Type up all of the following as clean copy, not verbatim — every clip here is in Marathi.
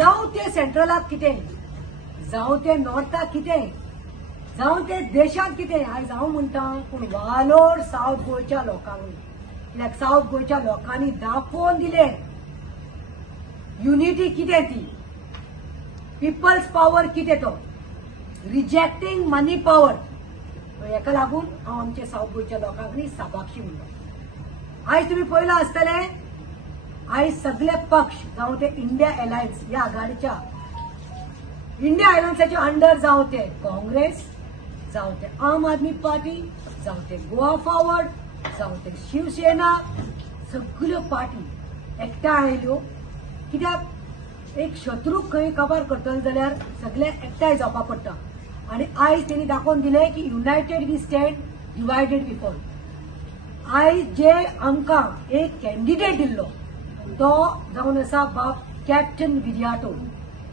जावं ते सेंट्रलाक कितें, जावं ते नॉर्थाक कितें, जावं ते देशात कितें, आयज हांव म्हणटा पूण वालोड सावथ गोंयच्या लोकांनी, कित्याक सावथ गोंयच्या लोकांनी दाखोवन दिले युनिटी कितें ती, पीपल्स पॉवर कितें तो, रिजेक्टिंग मनी पॉवर. हेका लागून हांव आमच्या सावथ गोंयच्या लोकांक न्ही साबाक्षी म्हणटा. आयज तुमी पळयलां आसतलें, आयज सगळे पक्ष जावं ते इंडिया अलायन्स ह्या आघाडीच्या इंडिया अलायन्साच्या अंडर जावं ते काँग्रेस, जावं ते आम आदमी पार्टी, जावं ते गोवा फॉरवर्ड, जावं ते शिवसेना, सगळ्यो पार्टी एकठांय आयल्यो. कित्याक एक शत्रूक खंय काबार करतले जाल्यार सगळे एकठांय जावपा पडटा. आनी आयज तेणी दाखोवन दिलें की united we stand, divided we fall. आयज जे आमकां एक कॅन्डिडेट दिल्लो तो जावन आसा बाब कॅप्टन विराटो.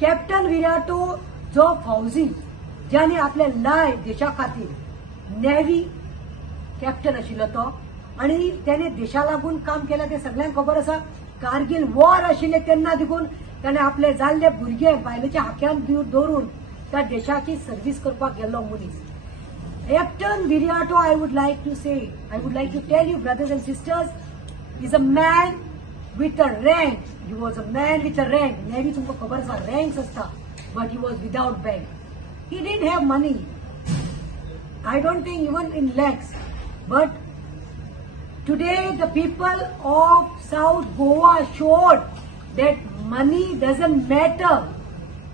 कॅप्टन विराटो जो फौजी ज्याने आपले लायफ देशा खातीर नेव्ही कॅप्टन आशिल्लो तो, आनी त्याने देशा लागून काम केलें ते सगळ्यांक खबर आसा. कारगिल वॉर आशिल्ले तेन्ना देखून ताणें आपले जाल्ले भुरगे बायलेच्या हाक्यान दवरून त्या देशाची सर्व्हिस करपाक गेल्लो मनीस. कॅप्टन विराटो, I would like to tell you, brothers and sisters, is a man with a rank. He was a man with a rank. Navy तुमको खबर आसा ranks आसता, but he was without bank. He didn't have money. I don't think even in lakhs. But today the people of South Goa showed that money doesn't matter.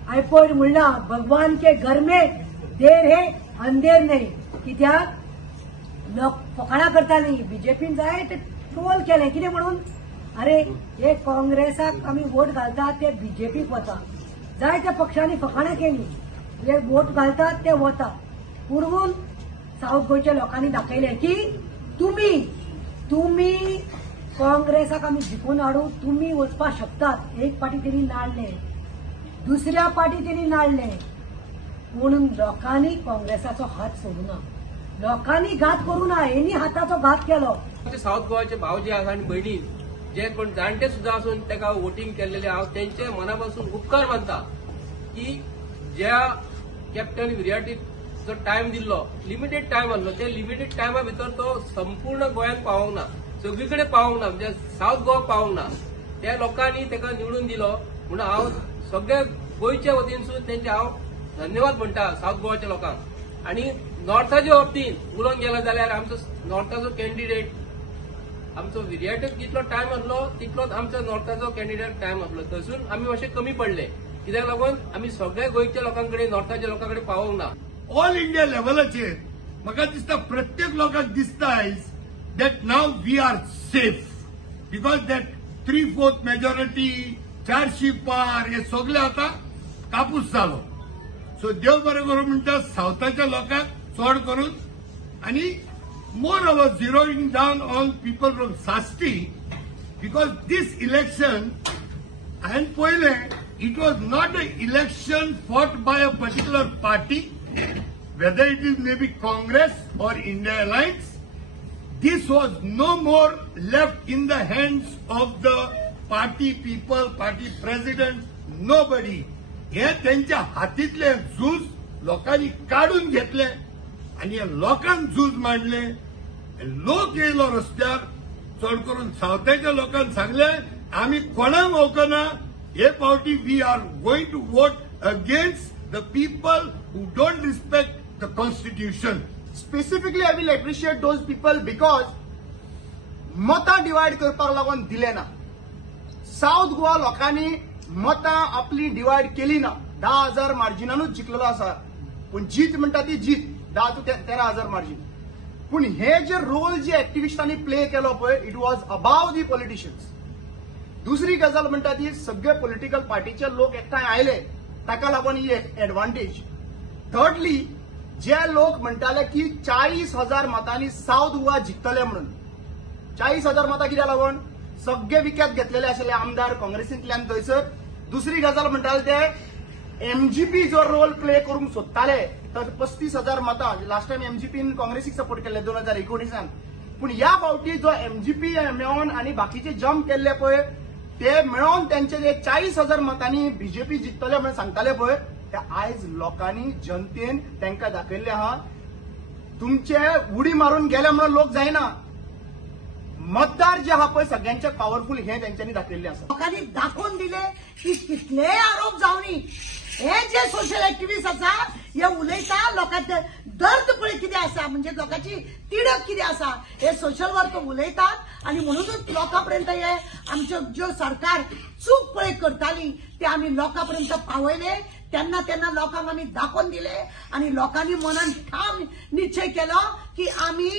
I point म्हणला भगवान के घर में देर है अंधेर नहीं. कित्याक लोक फकाणां करताली, बीजेपीन जाय ते ट्रोल केलें. कितें म्हणून, अरे हे काँग्रेसाक आमी वोट घालतात ते बीजेपीक वता, जाय त्या पक्षांनी फकाणां केली, हे वोट घालतात ते वता. पूण सावथ गोंयच्या लोकांनी दाखयलें की तुम्ही काँग्रेसाक आमी जिखून हाडू, तुम्ही वचपाक शकतात. एक पाटी तेणी नाडले, दुसऱ्या पाटी तेणी नाडले, म्हणून लोकांनी काँग्रेसाचो हात सोडूना, लोकांनी घात करू ना, हेणी हाताचो घात केलो. सावथ गोवाचे भाव जे आसा आनी भयणी जे कोण जाणटे सुद्धा असून ताका वोटिंग केलेले हांव तेंचे मनापासून उपकार मानता की ज्या कॅप्टन विराटीक जो टायम दिल्लो, लिमिटेड टायम आसलो, ते लिमिटेड टायमा भितर तो संपूर्ण गोंयांक पावोंक ना, सगळीकडे पावोंक ना, म्हणजे सावथ गोवा पावोंक ना. त्या लोकांनी ताका निवडून दिलो म्हणून हांव सगळ्या गोंयच्या वतीनसून तेंचे हांव धन्यवाद म्हणटा सावथ गोवाच्या लोकांक. आनी नॉर्थाच्या बाबतींत उलोवंक गेलो जाल्यार आमचो नॉर्थाचो कॅन्डिडेट आमचो विराटक जितलो टायम आसलो तितलोच आमचो नॉर्थाचो कॅन्डिडेट टायम आसलो. थंयसून आमी मातशे कमी पडले, कित्याक लागून आमी सगळ्या गोंयच्या लोकांकडे नॉर्थाच्या लोकांकडे पावोंक ना. ऑल इंडिया लेवलाचेर म्हाका दिसता प्रत्येक लोकांक दिसता आयज that now we are safe, because that 3/4 majority 400 पार हे सगळे आता कापूस जालो. सो देव बरें करूं म्हणटा सावथाच्या लोकांक चड करून, आनी moreover zeroing down all people from Sashti, because this election हांवें पळयलें, it was not a election fought by a particular party, whether it is maybe Congress or India Alliance. This was no more left in the hands of the party people, party president, nobody. हे त्यांच्या हातीतले झूज लोकांनी काढून घेतले आणि या लोकांक झूज मांडले. लोक येयलो रस्त्यार, चड करून सावथाच्या लोकांनी सांगले आम्ही कोणाक वळखना, हे फावटी we are going to vote against the people who don't respect the constitution. Specifically, I will appreciate those people because मता डिवाइड करपाक लागून दिले ना. साउथ गोवा लोकांनी मता आपली डिवाइड केली ना. 10,000 मार्जिनानूच जिंकलेलो आसा, पूण जीत म्हणटा ती जीत 10 ते 13,000 मार्जिन. पूण हे जे रोल जे एक्टिविस्टांनी प्ले केलो पळय, it was above the politicians. दुसरी गजाल म्हणटा ती सगळे पॉलिटिकल पार्टीचे लोक एकठांय आयले, ताका लागून ही एडवांटेज. थर्डली, जे लोक म्हणटाले की 40,000 मतांनी साउथ गोवा जिखतले म्हणून, 40,000 मतां कित्याक लागून, सगळे विकत घेतलेले आशिल्ले आमदार काँग्रेसींतल्यान थंयसर. दुसरी गजाल म्हणटाले ते एमजीपी जो रोल प्ले करूंक सोदताले, तर 35,000 मतां लास्ट टायम एमजीपीन काँग्रेसीक सपोर्ट केले 2019. पूण ह्या फावटी जो एमजीपी मेळोन आनी बाकीचे जम्प केल्ले पळय, ते मेळोन त्यांचे जे 40,000 मतांनी बीजेपी जिततले म्हणून सांगताले पळय ते आयज लोकांनी जनतेन तांकां दाखयल्ले आहा. तुमचे उडी मारून गेले म्हणून लोक जायना. मतदार जे आहा पळय सगळ्यांचे पॉवरफुल हे त्यांच्यानी दाखयल्ले आसा. लोकांनी दाखवून दिले की कितलेय आरोप जावनी हे जे सोशल ऍक्टिव्हिस्ट आसा हे उलयता लोकांचे दर्द पळय कितें आसा म्हणजे लोकांची तिडक कितें आसा हे सोशल वर्क उलयतात आणि म्हणूनच लोकांपर्यंत हे आमच्यो ज्यो सरकार चूक पळय करताली ते आमी लोकांपर्यंत पावयले. त्यांना लोकांक आमी दाखोवन दिले आणि लोकांनी मनान ठाम निश्चय केलो की आमी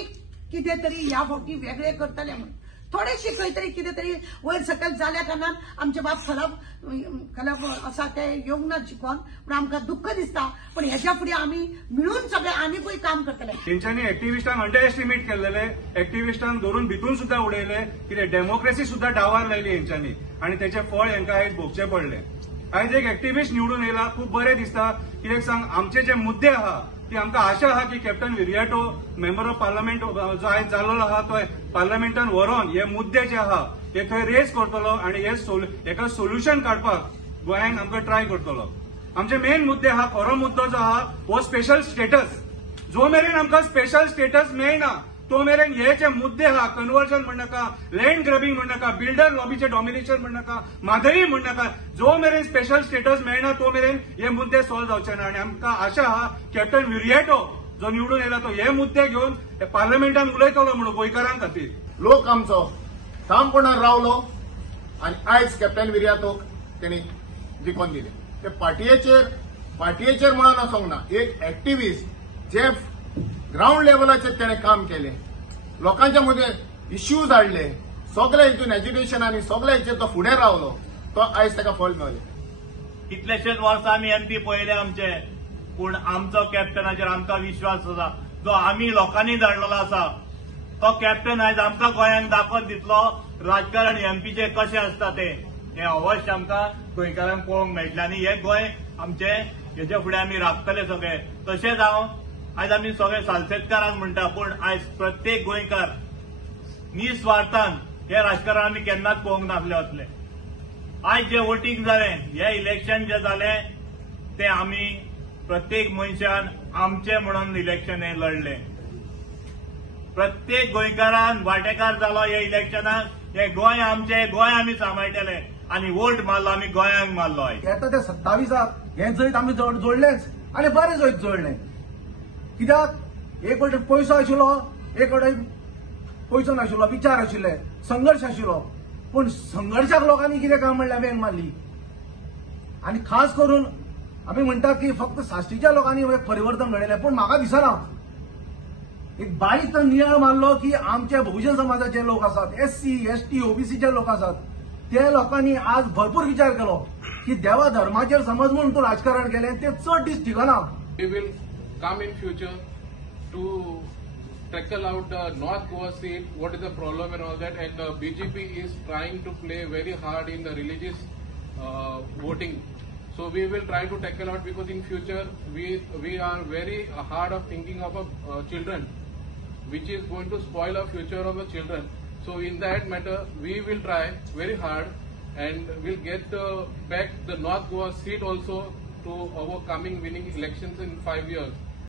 कितें तरी ह्या फावटी वेगळे करतले म्हणून. थोडेशी खंय तरी कितें तरी वयर सकयल जाल्या कारणान आमचे बाप खलब असा ते येवंक ना शिकोन पण आमकां दुःख दिसता. पण हेच्या फुडें आमी मिळून सगळे आनीकूय काम करतले. तेंच्यांनी एक्टिव्हिस्टांक अंडर एस्टिमेट केलेले, एक्टिव्हिस्टांक धरून भितून सुद्धा उडयले, कितें डेमोक्रेसी सुद्धा डावार लायली हेंच्यांनी आणि त्याचे फळ हेंकां आयज भोगचे पडले. आयज एक एक्टिव्हिस्ट निवडून येयला, खूप बरें दिसता. कित्याक सांग आमचे जे मुद्दे आहा ती आमकां आशा आहा की captain Viriato member of parliament जो आयज जाल्लो आहा तो पार्लमेंटान व्हरोन हे मुद्दे जे आहा ते थंय रेज करतलो आणि हेका सोल्युशन काडपाक गोंयांत आमकां ट्राय करतलो. आमचे मेन मुद्दे आहा, खरो मुद्दो जो आहा हो स्पेशल स्टेटस. जो मेरेन आमकां स्पेशल स्टेटस मेळना तो मेरेन हे जे मुद्दे आहा, कन्वर्जन म्हणनाका, लँड ग्रॅबिंग म्हणनाका, बिल्डर लॉबीचे डॉमिनेशन म्हणनाका, मादळी म्हणनाका, जो मेरेन स्पेशल स्टेटस मेळना तो मेरेन हे मुद्दे सॉल्व जावचे ना. आणि आमकां आशा आहा कॅप्टन विरियाटो जो निवडून येयला तो हे मुद्दे घेवन पार्लमेंटान उलयतलो म्हणून गोंयकारां खातीर. लोक आमचो ठामपणान रावलो आणि आयज कॅप्टन विरियाटोक त्यांनी जिखोवन दिले. ते पाटयेचेर म्हणून आसोंक ना, एक एक्टिव्हिस्ट जे ग्राउंड लेवलाचेर तेणें काम केलें, लोकांच्या मध्ये इश्यूज हाडले, सगळे हितून एज्युकेशन आनी सगळे हिचेर तो फुडें रावलो, तो आयज ताका फळ मेळ्ळें. कितलेशेच वर्सां आमी एमपी पळयले आमचे, पूण आमचो कॅप्टनाचेर आमकां विश्वास आसा जो आमी लोकांनी धाडलेलो आसा. तो कॅप्टन आयज आमकां गोंयांक दाखोवन दितलो राजकारण एमपीचे कशें आसता ते. हे अवश्य आमकां गोंयकारांक पळोवंक मेळटलें आनी हे गोंय आमचे हेचे फुडें आमी राखतले सगळे. तशेंच हांव आयज आमी सगळे सालसेतकारांक म्हणटा, पूण आयज प्रत्येक गोंयकार निस्वार्थान हे राजकारण आमी केन्नाच पळोवंक नासले वतले. आयज जे वोटींग जालें, हे इलेक्शन जे जालें ते आमी प्रत्येक मनशान आमचे म्हणून इलेक्शन हे लढलें. प्रत्येक गोंयकारान वांटेकार जालो हे इलेक्शनाक. हे गोंय आमचे, गोंय आमी सांबाळटले आणि वोट मारलो आमी गोंयांक मारलो. आयज येता ते 27 हे जैत आमी जोडलेच आणि बरें जैत जोडले. कित्याक एक वटेन पयसो आशिल्लो, एक वटेन पयसो नाशिल्लो, विचार आशिल्ले, संघर्श आशिल्लो. पूण संघर्शाक लोकांनी कितें काम म्हणलें, वेंग मारली. आणि खास करून आमी म्हणटात की फक्त साश्टीच्या लोकांनी परिवर्तन घडयलें, पूण म्हाका दिसना एक बारीक नियाळ मारलो की आमचे बहुजन समाजाचे लोक आसात, SC, ST, OBCचे लोक आसात, ते लोकांनी आज भरपूर विचार केलो की देवा धर्माचेर समज म्हणून तूं राजकारण केलें ते चड दीस ठिकना. We will come in future to tackle out the North Goa seat, what is the problem and all that, and the BJP is trying to play very hard in the religious voting. So we will try to tackle out, because in future we are very hard of thinking of children, which is going to spoil our future of our children. So in that matter, we will try very hard and we'll get back the North Goa seat also to our coming winning elections in 5 years.